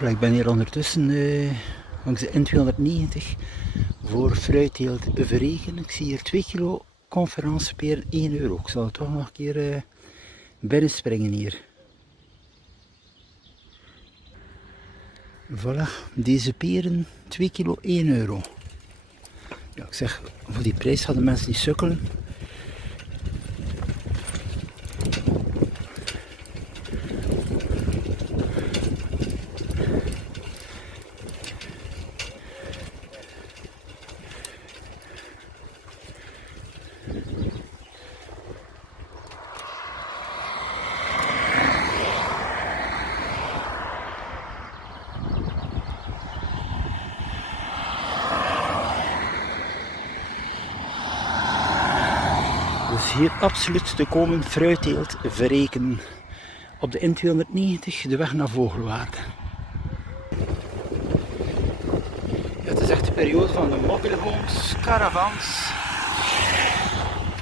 Ik ben hier ondertussen langs de N290 voor fruitteelt Verreken. Ik zie hier 2 kilo conferencepeer 1 euro. Ik zal toch nog een keer binnenspringen hier. Voilà, deze peren 2 kilo 1 euro. Ja, ik zeg, voor die prijs hadden mensen niet sukkelen. Dus hier absoluut te komen fruitteelt Verreken op de N290, de weg naar Vogelwaard. Ja, het is echt de periode van de mobilehomes, caravans.